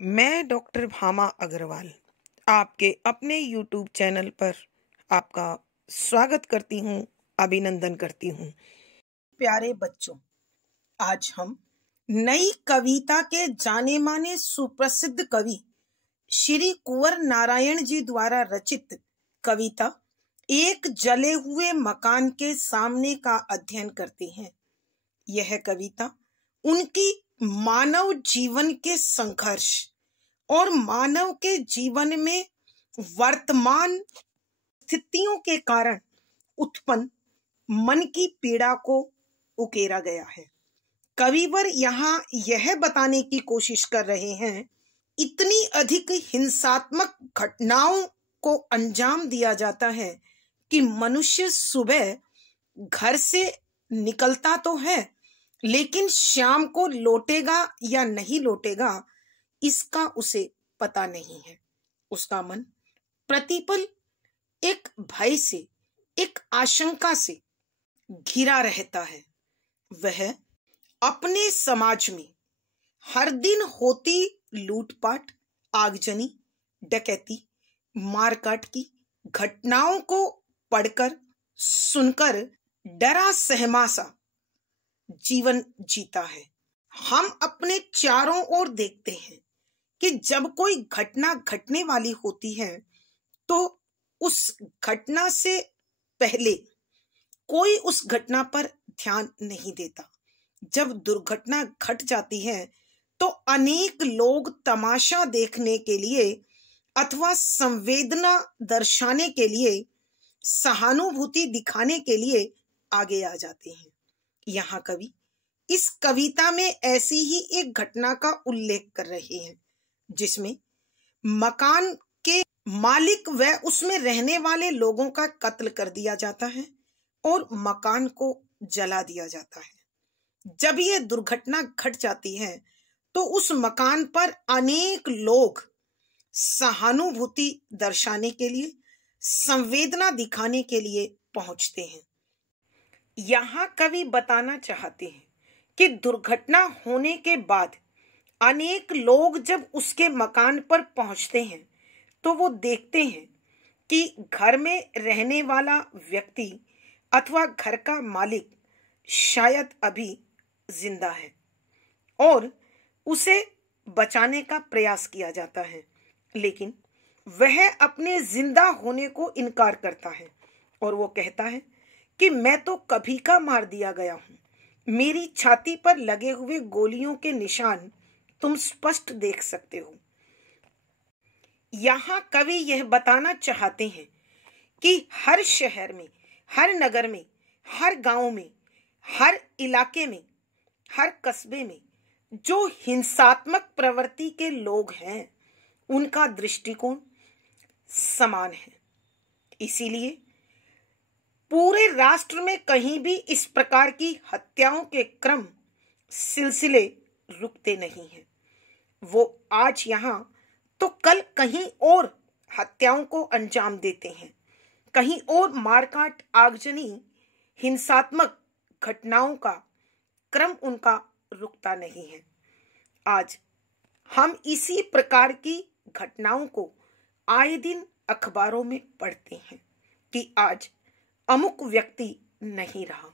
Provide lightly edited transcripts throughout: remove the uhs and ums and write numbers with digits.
मैं डॉक्टर भामा अग्रवाल आपके अपने YouTube चैनल पर आपका स्वागत करती हूँ, अभिनंदन करती हूँ। प्यारे बच्चों, आज हम नई कविता के जाने माने सुप्रसिद्ध कवि श्री कुंवर नारायण जी द्वारा रचित कविता एक जले हुए मकान के सामने का अध्ययन करते हैं। यह कविता उनकी मानव जीवन के संघर्ष और मानव के जीवन में वर्तमान स्थितियों के कारण उत्पन्न मन की पीड़ा को उकेरा गया है। कविवर यहाँ यह बताने की कोशिश कर रहे हैं, इतनी अधिक हिंसात्मक घटनाओं को अंजाम दिया जाता है कि मनुष्य सुबह घर से निकलता तो है, लेकिन शाम को लौटेगा या नहीं लौटेगा इसका उसे पता नहीं है। उसका मन प्रतिपल एक भय से, एक आशंका से घिरा रहता है। वह अपने समाज में हर दिन होती लूटपाट, आगजनी, डकैती, मारकाट की घटनाओं को पढ़कर सुनकर डरा सहमा सा जीवन जीता है। हम अपने चारों ओर देखते हैं कि जब कोई घटना घटने वाली होती है तो उस घटना से पहले कोई उस घटना पर ध्यान नहीं देता। जब दुर्घटना घट जाती है तो अनेक लोग तमाशा देखने के लिए अथवा संवेदना दर्शाने के लिए, सहानुभूति दिखाने के लिए आगे आ जाते हैं। यहाँ कवि इस कविता में ऐसी ही एक घटना का उल्लेख कर रहे हैं, जिसमें मकान के मालिक व उसमें रहने वाले लोगों का कत्ल कर दिया जाता है और मकान को जला दिया जाता है। जब यह दुर्घटना घट जाती है तो उस मकान पर अनेक लोग सहानुभूति दर्शाने के लिए, संवेदना दिखाने के लिए पहुंचते हैं। यहाँ कवि बताना चाहते हैं कि दुर्घटना होने के बाद अनेक लोग जब उसके मकान पर पहुंचते हैं तो वो देखते हैं कि घर में रहने वाला व्यक्ति अथवा घर का मालिक शायद अभी जिंदा है और उसे बचाने का प्रयास किया जाता है, लेकिन वह अपने जिंदा होने को इनकार करता है और वो कहता है कि मैं तो कभी का मार दिया गया हूं। मेरी छाती पर लगे हुए गोलियों के निशान तुम स्पष्ट देख सकते हो। यहाँ कवि यह बताना चाहते हैं कि हर शहर में, हर नगर में, हर गांव में, हर इलाके में, हर कस्बे में जो हिंसात्मक प्रवृत्ति के लोग हैं उनका दृष्टिकोण समान है। इसीलिए पूरे राष्ट्र में कहीं भी इस प्रकार की हत्याओं के क्रम, सिलसिले रुकते नहीं हैं। वो आज यहाँ तो कल कहीं और हत्याओं को अंजाम देते हैं, कहीं और मारकाट, आगजनी, हिंसात्मक घटनाओं का क्रम उनका रुकता नहीं है। आज हम इसी प्रकार की घटनाओं को आए दिन अखबारों में पढ़ते हैं कि आज अमुक व्यक्ति नहीं रहा,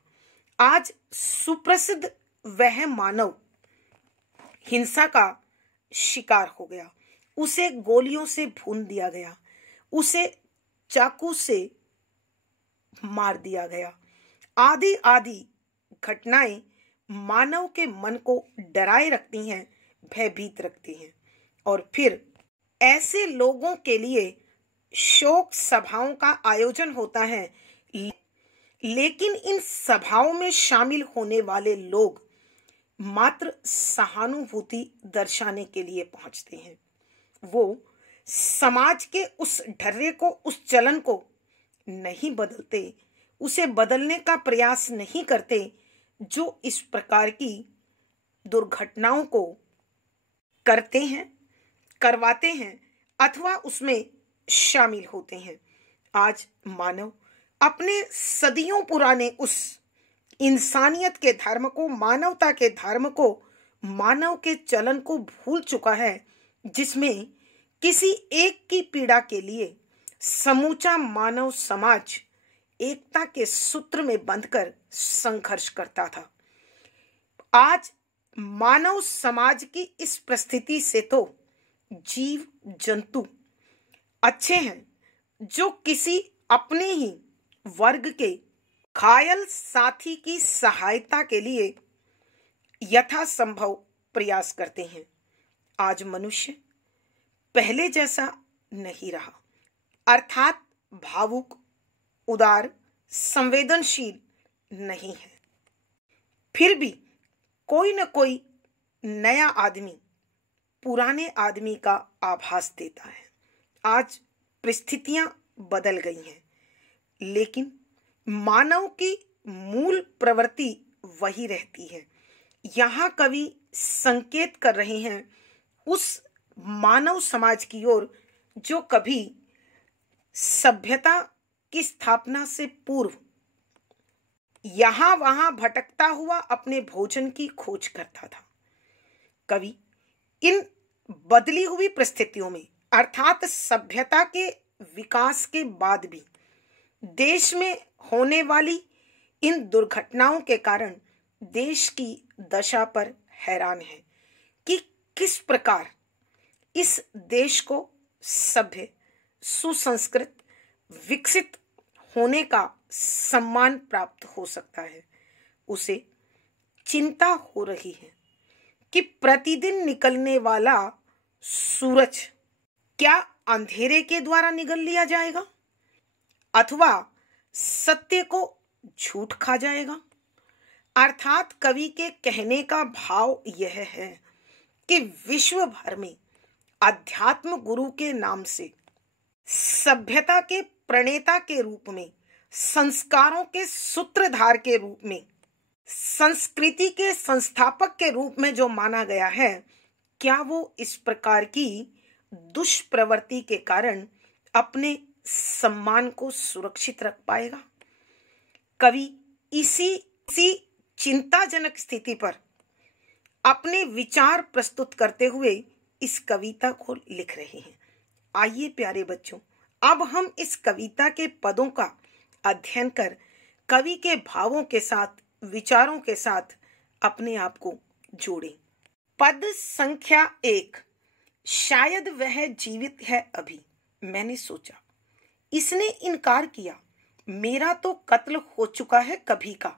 आज सुप्रसिद्ध वह मानव हिंसा का शिकार हो गया, उसे गोलियों से भून दिया गया, उसे चाकू से मार दिया गया। आदि आदि घटनाएं मानव के मन को डराए रखती हैं, भयभीत रखती हैं और फिर ऐसे लोगों के लिए शोक सभाओं का आयोजन होता है। लेकिन इन सभाओं में शामिल होने वाले लोग मात्र सहानुभूति दर्शाने के लिए पहुंचते हैं। वो समाज के उस ढर्रे को, उस चलन को नहीं बदलते, उसे बदलने का प्रयास नहीं करते जो इस प्रकार की दुर्घटनाओं को करते हैं, करवाते हैं अथवा उसमें शामिल होते हैं। आज मानव अपने सदियों पुराने उस इंसानियत के धर्म को, मानवता के धर्म को, मानव के चलन को भूल चुका है जिसमें किसी एक की पीड़ा के लिए समूचा मानव समाज एकता के सूत्र में बंधकर संघर्ष करता था। आज मानव समाज की इस परिस्थिति से तो जीव जंतु अच्छे हैं जो किसी अपने ही वर्ग के घायल साथी की सहायता के लिए यथासंभव प्रयास करते हैं। आज मनुष्य पहले जैसा नहीं रहा, अर्थात भावुक, उदार, संवेदनशील नहीं है। फिर भी कोई न कोई नया आदमी पुराने आदमी का आभास देता है। आज परिस्थितियां बदल गई हैं, लेकिन मानव की मूल प्रवृत्ति वही रहती है। यहाँ कवि संकेत कर रहे हैं उस मानव समाज की ओर जो कभी सभ्यता की स्थापना से पूर्व यहां वहां भटकता हुआ अपने भोजन की खोज करता था। कवि इन बदली हुई परिस्थितियों में अर्थात सभ्यता के विकास के बाद भी देश में होने वाली इन दुर्घटनाओं के कारण देश की दशा पर हैरान है कि किस प्रकार इस देश को सभ्य, सुसंस्कृत, विकसित होने का सम्मान प्राप्त हो सकता है। उसे चिंता हो रही है कि प्रतिदिन निकलने वाला सूरज क्या अंधेरे के द्वारा निगल लिया जाएगा अथवा सत्य को झूठ खा जाएगा। अर्थात कवि के कहने का भाव यह है कि विश्व भर में अध्यात्म गुरु के नाम से, सभ्यता के प्रणेता के रूप में, संस्कारों के सूत्रधार के रूप में, संस्कृति के संस्थापक के रूप में जो माना गया है, क्या वो इस प्रकार की दुष्प्रवृत्ति के कारण अपने सम्मान को सुरक्षित रख पाएगा? कवि इसी चिंताजनक स्थिति पर अपने विचार प्रस्तुत करते हुए इस कविता को लिख रहे हैं। आइए प्यारे बच्चों, अब हम इस कविता के पदों का अध्ययन कर कवि के भावों के साथ, विचारों के साथ अपने आप को जोड़ें। पद संख्या 1। शायद वह जीवित है अभी, मैंने सोचा। इसने इनकार किया, मेरा तो कत्ल हो चुका है कभी का।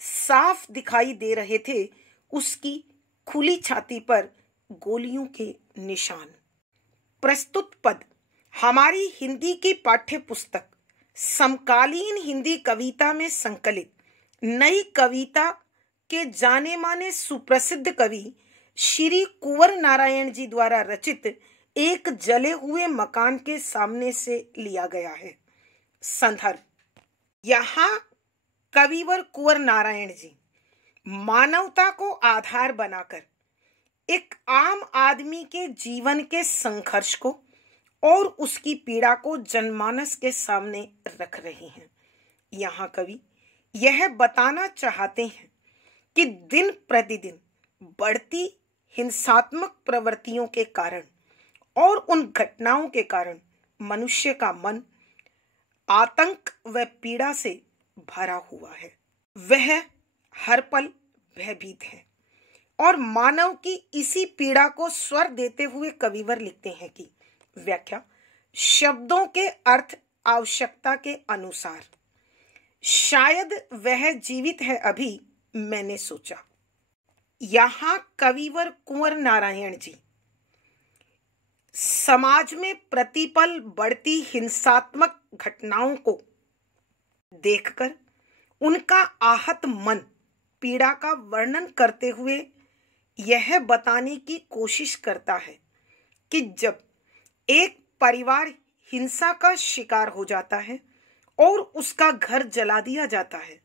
साफ दिखाई दे रहे थे उसकी खुली छाती पर गोलियों के निशान। प्रस्तुत पद हमारी हिंदी की पाठ्य पुस्तक समकालीन हिंदी कविता में संकलित नई कविता के जाने माने सुप्रसिद्ध कवि श्री कुंवर नारायण जी द्वारा रचित एक जले हुए मकान के सामने से लिया गया है। संदर्भ: यहाँ कविवर कुंवर नारायण जी मानवता को आधार बनाकर एक आम आदमी के जीवन के संघर्ष को और उसकी पीड़ा को जनमानस के सामने रख रहे हैं। यहाँ कवि यह बताना चाहते हैं कि दिन प्रतिदिन बढ़ती हिंसात्मक प्रवृत्तियों के कारण और उन घटनाओं के कारण मनुष्य का मन आतंक व पीड़ा से भरा हुआ है। वह हर पल भयभीत है और मानव की इसी पीड़ा को स्वर देते हुए कविवर लिखते हैं कि व्याख्या: शब्दों के अर्थ आवश्यकता के अनुसार। शायद वह जीवित है अभी, मैंने सोचा। यहाँ कविवर कुंवर नारायण जी समाज में प्रतिपल बढ़ती हिंसात्मक घटनाओं को देखकर उनका आहत मन पीड़ा का वर्णन करते हुए यह बताने की कोशिश करता है कि जब एक परिवार हिंसा का शिकार हो जाता है और उसका घर जला दिया जाता है,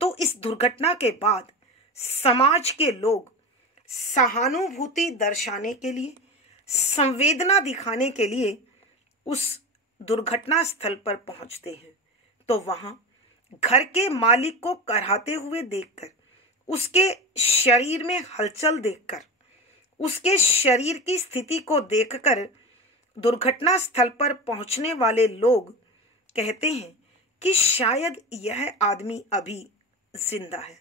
तो इस दुर्घटना के बाद समाज के लोग सहानुभूति दर्शाने के लिए, संवेदना दिखाने के लिए उस दुर्घटना स्थल पर पहुंचते हैं। तो वहां घर के मालिक को कराहते हुए देखकर, उसके शरीर में हलचल देखकर, उसके शरीर की स्थिति को देखकर दुर्घटना स्थल पर पहुंचने वाले लोग कहते हैं कि शायद यह आदमी अभी जिंदा है,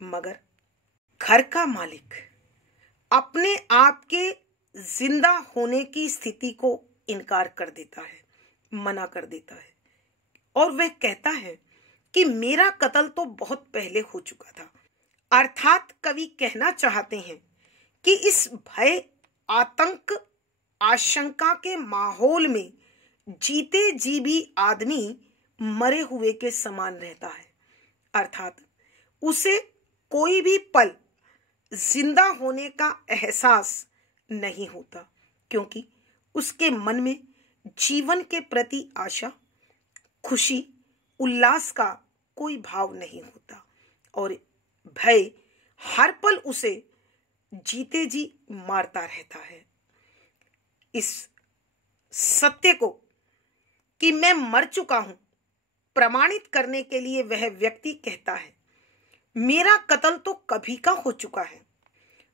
मगर घर का मालिक अपने आप के जिंदा होने की स्थिति को इनकार कर देता है, मना कर देता है, और वह कहता है कि मेरा कत्ल तो बहुत पहले हो चुका था। अर्थात कवि कहना चाहते हैं कि इस भय, आतंक, आशंका के माहौल में जीते जी भी आदमी मरे हुए के समान रहता है। अर्थात उसे कोई भी पल जिंदा होने का एहसास नहीं होता, क्योंकि उसके मन में जीवन के प्रति आशा, खुशी, उल्लास का कोई भाव नहीं होता और भय हर पल उसे जीते जी मारता रहता है। इस सत्य को कि मैं मर चुका हूं प्रमाणित करने के लिए वह व्यक्ति कहता है, मेरा कत्ल तो कभी का हो चुका है,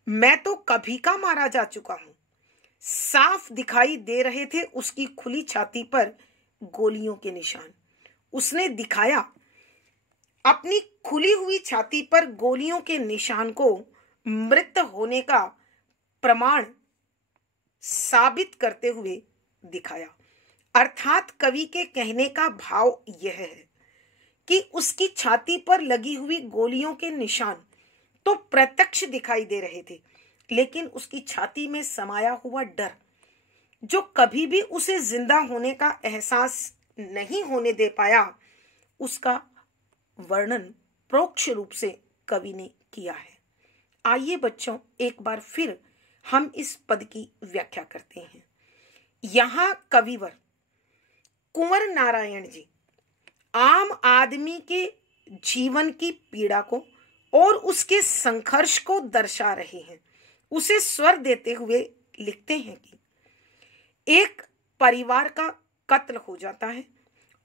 मैं तो कभी का मारा जा चुका हूं। साफ दिखाई दे रहे थे उसकी खुली छाती पर गोलियों के निशान। उसने दिखाया अपनी खुली हुई छाती पर गोलियों के निशान को मृत होने का प्रमाण साबित करते हुए दिखाया। अर्थात कवि के कहने का भाव यह है कि उसकी छाती पर लगी हुई गोलियों के निशान तो प्रत्यक्ष दिखाई दे रहे थे, लेकिन उसकी छाती में समाया हुआ डर, जो कभी भी उसे जिंदा होने का एहसास नहीं होने दे पाया, उसका वर्णन परोक्ष रूप से कवि ने किया है। आइए बच्चों, एक बार फिर हम इस पद की व्याख्या करते हैं। यहां कविवर कुंवर नारायण जी आम आदमी के जीवन की पीड़ा को और उसके संघर्ष को दर्शा रहे हैं। उसे स्वर देते हुए लिखते हैं कि एक परिवार का कत्ल हो जाता है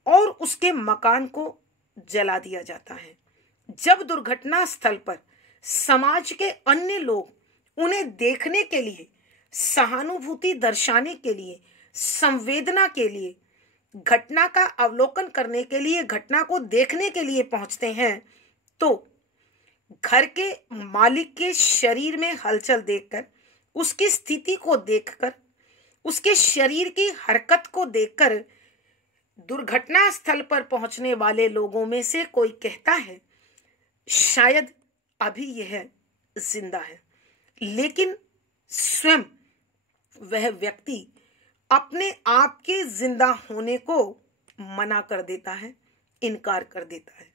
और उसके मकान को जला दिया जाता है। जब दुर्घटना स्थल पर समाज के अन्य लोग उन्हें देखने के लिए, सहानुभूति दर्शाने के लिए, संवेदना के लिए, घटना का अवलोकन करने के लिए, घटना को देखने के लिए पहुंचते हैं, तो घर के मालिक के शरीर में हलचल देखकर, उसकी स्थिति को देखकर, उसके शरीर की हरकत को देखकर दुर्घटना स्थल पर पहुंचने वाले लोगों में से कोई कहता है, शायद अभी यह जिंदा है, लेकिन स्वयं वह व्यक्ति अपने आप के जिंदा होने को मना कर देता है, इनकार कर देता है,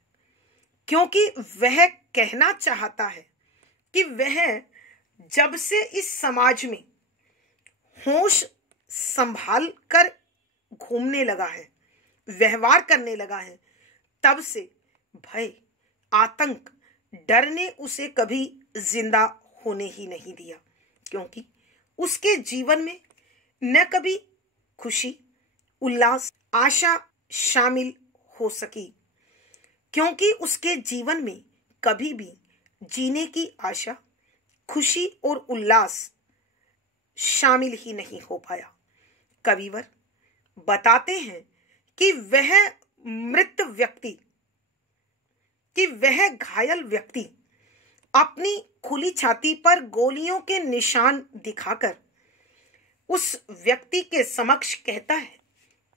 क्योंकि वह कहना चाहता है कि वह जब से इस समाज में होश संभाल कर घूमने लगा है, व्यवहार करने लगा है, तब से भय, आतंक, डर ने उसे कभी जिंदा होने ही नहीं दिया, क्योंकि उसके जीवन में न कभी खुशी, उल्लास, आशा शामिल हो सकी, क्योंकि उसके जीवन में कभी भी जीने की आशा, खुशी और उल्लास शामिल ही नहीं हो पाया। कविवर बताते हैं कि वह मृत व्यक्ति, कि वह घायल व्यक्ति अपनी खुली छाती पर गोलियों के निशान दिखाकर उस व्यक्ति के समक्ष कहता है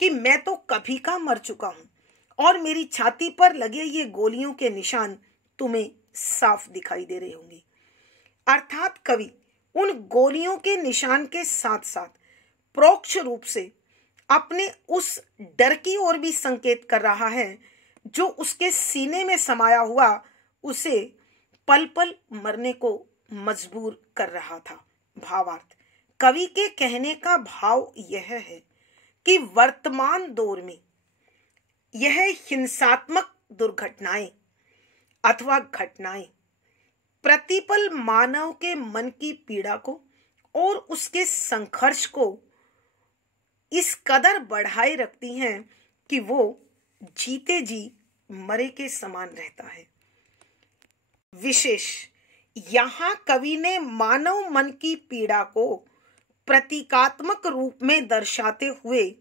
कि मैं तो कभी का मर चुका हूं और मेरी छाती पर लगे ये गोलियों के निशान तुम्हें साफ दिखाई दे रहे होंगे। अर्थात कवि उन गोलियों के निशान के साथ साथ परोक्ष रूप से अपने उस डर की ओर भी संकेत कर रहा है जो उसके सीने में समाया हुआ उसे पल पल मरने को मजबूर कर रहा था। भावार्थ, कवि के कहने का भाव यह है कि वर्तमान दौर में यह हिंसात्मक दुर्घटनाएं अथवा घटनाएं प्रतिपल मानव के मन की पीड़ा को और उसके संघर्ष को इस कदर बढ़ाए रखती हैं कि वो जीते जी मरे के समान रहता है। विशेष यहाँ कवि ने मानव मन की पीड़ा को प्रतीकात्मक रूप में दर्शाते हुए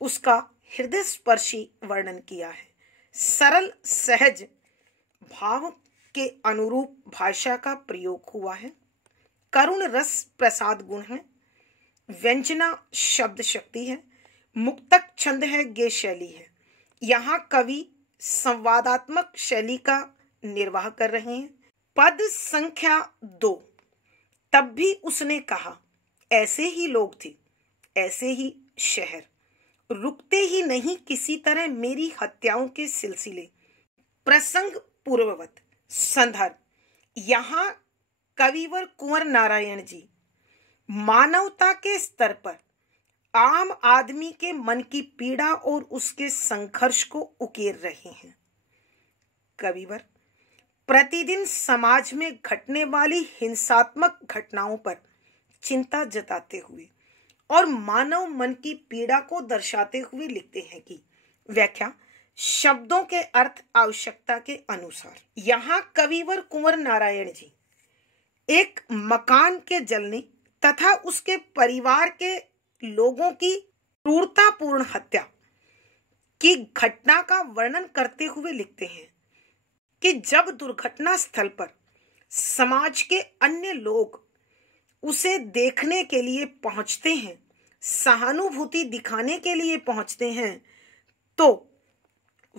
उसका हृदय स्पर्शी वर्णन किया है। सरल सहज भाव के अनुरूप भाषा का प्रयोग हुआ है। करुण रस प्रसाद गुण है। व्यंजना शब्द शक्ति है। मुक्तक छंद है, गे शैली है। यहाँ कवि संवादात्मक शैली का निर्वाह कर रहे हैं। पद संख्या 2। तब भी उसने कहा, ऐसे ही लोग थे, ऐसे ही शहर, रुकते ही नहीं किसी तरह मेरी हत्याओं के सिलसिले। प्रसंग पूर्ववत। संदर्भ। यहाँ कविवर कुंवर नारायण जी मानवता के स्तर पर आम आदमी के मन की पीड़ा और उसके संघर्ष को उकेर रहे हैं। कविवर प्रतिदिन समाज में घटने वाली हिंसात्मक घटनाओं पर चिंता जताते हुए और मानव मन की पीड़ा को दर्शाते हुए लिखते हैं कि व्याख्या शब्दों के अर्थ आवश्यकता के अनुसार। यहाँ कविवर कुंवर नारायण जी एक मकान के जलने तथा उसके परिवार के लोगों की क्रूरतापूर्ण हत्या की घटना का वर्णन करते हुए लिखते हैं कि जब दुर्घटना स्थल पर समाज के अन्य लोग उसे देखने के लिए पहुंचते हैं, सहानुभूति दिखाने के लिए पहुंचते हैं, तो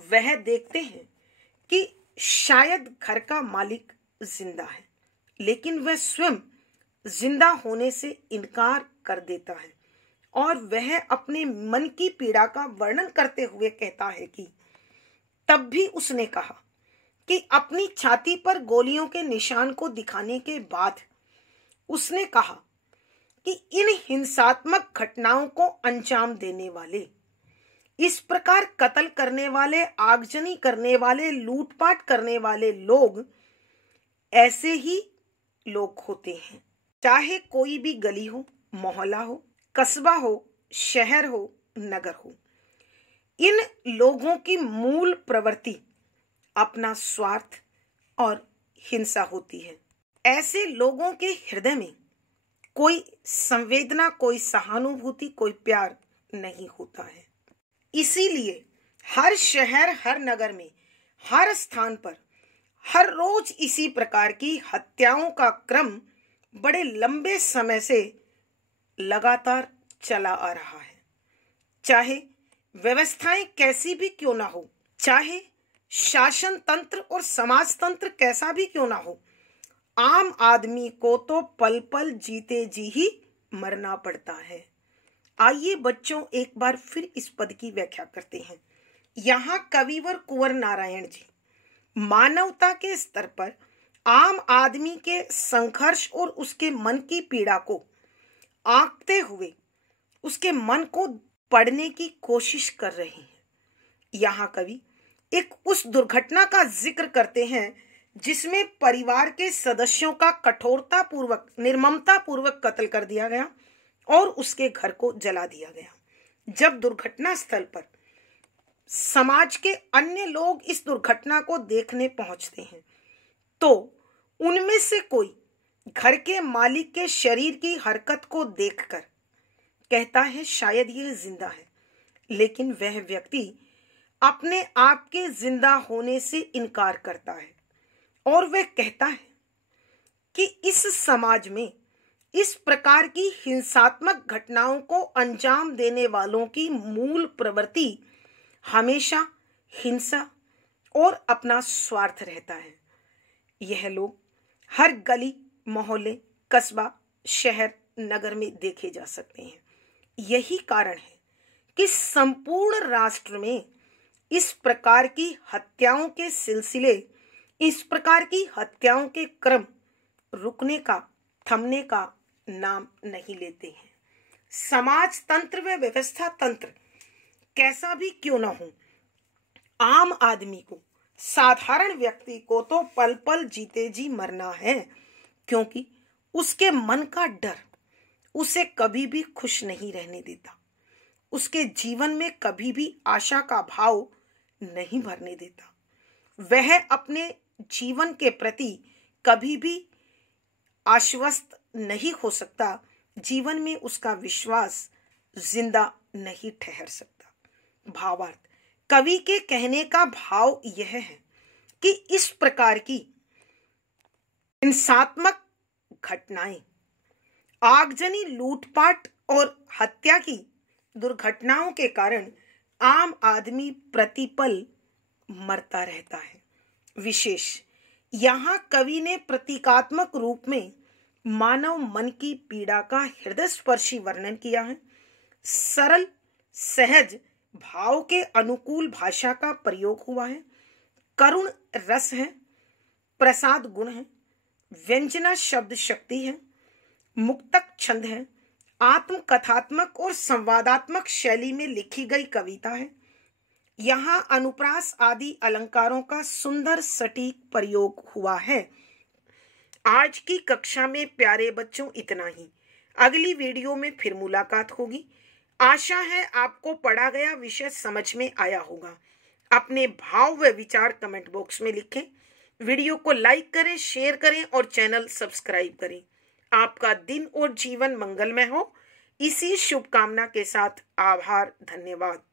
वह देखते हैं कि शायद घर का मालिक जिंदा है, लेकिन वह स्वयं जिंदा होने से इनकार कर देता है और वह अपने मन की पीड़ा का वर्णन करते हुए कहता है कि तब भी उसने कहा कि अपनी छाती पर गोलियों के निशान को दिखाने के बाद उसने कहा कि इन हिंसात्मक घटनाओं को अंजाम देने वाले, इस प्रकार कत्ल करने वाले, आगजनी करने वाले, लूटपाट करने वाले लोग ऐसे ही लोग होते हैं। चाहे कोई भी गली हो, मोहल्ला हो, कस्बा हो, शहर हो, नगर हो, इन लोगों की मूल प्रवृत्ति अपना स्वार्थ और हिंसा होती है। ऐसे लोगों के हृदय में कोई संवेदना, कोई सहानुभूति, कोई प्यार नहीं होता है। इसीलिए हर शहर, हर नगर में, हर स्थान पर हर रोज इसी प्रकार की हत्याओं का क्रम बड़े लंबे समय से लगातार चला आ रहा है। चाहे व्यवस्थाएं कैसी भी क्यों ना हो, चाहे शासन तंत्र और समाज तंत्र कैसा भी क्यों ना हो, आम आदमी को तो पल पल जीते जी ही मरना पड़ता है। आइए बच्चों एक बार फिर इस पद की व्याख्या करते हैं। यहाँ कविवर कुंवर नारायण जी मानवता के स्तर पर आम आदमी के संघर्ष और उसके मन की पीड़ा को आंकते हुए उसके मन को पढ़ने की कोशिश कर रहे हैं। यहाँ कवि एक उस दुर्घटना का जिक्र करते हैं जिसमें परिवार के सदस्यों का कठोरता पूर्वक, निर्ममता पूर्वक कत्ल कर दिया गया और उसके घर को जला दिया गया। जब दुर्घटना स्थल पर समाज के अन्य लोग इस दुर्घटना को देखने पहुंचते हैं, तो उनमें से कोई घर के मालिक के शरीर की हरकत को देखकर कहता है शायद यह जिंदा है, लेकिन वह व्यक्ति अपने आप के जिंदा होने से इनकार करता है और वह कहता है कि इस समाज में इस प्रकार की हिंसात्मक घटनाओं को अंजाम देने वालों की मूल प्रवृत्ति हमेशा हिंसा और अपना स्वार्थ रहता है। यह लोग हर गली, मोहल्ले, कस्बा, शहर, नगर में देखे जा सकते हैं। यही कारण है कि संपूर्ण राष्ट्र में इस प्रकार की हत्याओं के सिलसिले, इस प्रकार की हत्याओं के क्रम रुकने का, थमने का नाम नहीं लेते हैं। समाज तंत्र व व्यवस्था तंत्र कैसा भी क्यों न हो, आम आदमी को, साधारण व्यक्ति को तो पल पल जीते जी मरना है, क्योंकि उसके मन का डर उसे कभी भी खुश नहीं रहने देता, उसके जीवन में कभी भी आशा का भाव नहीं भरने देता। वह अपने जीवन के प्रति कभी भी आश्वस्त नहीं हो सकता, जीवन में उसका विश्वास जिंदा नहीं ठहर सकता। भावार्थ, कवि के कहने का भाव यह है कि इस प्रकार की हिंसात्मक घटनाएं, आगजनी, लूटपाट और हत्या की दुर्घटनाओं के कारण आम आदमी प्रतिपल मरता रहता है। विशेष यहाँ कवि ने प्रतीकात्मक रूप में मानव मन की पीड़ा का हृदयस्पर्शी वर्णन किया है। सरल सहज भाव के अनुकूल भाषा का प्रयोग हुआ है। करुण रस है, प्रसाद गुण है, व्यंजना शब्द शक्ति है, मुक्तक छंद है, आत्मकथात्मक और संवादात्मक शैली में लिखी गई कविता है। यहाँ अनुप्रास आदि अलंकारों का सुंदर सटीक प्रयोग हुआ है। आज की कक्षा में प्यारे बच्चों इतना ही। अगली वीडियो में फिर मुलाकात होगी। आशा है आपको पढ़ा गया विषय समझ में आया होगा। अपने भाव व विचार कमेंट बॉक्स में लिखें। वीडियो को लाइक करें, शेयर करें और चैनल सब्सक्राइब करें। आपका दिन और जीवन मंगलमय हो, इसी शुभकामना के साथ आभार, धन्यवाद।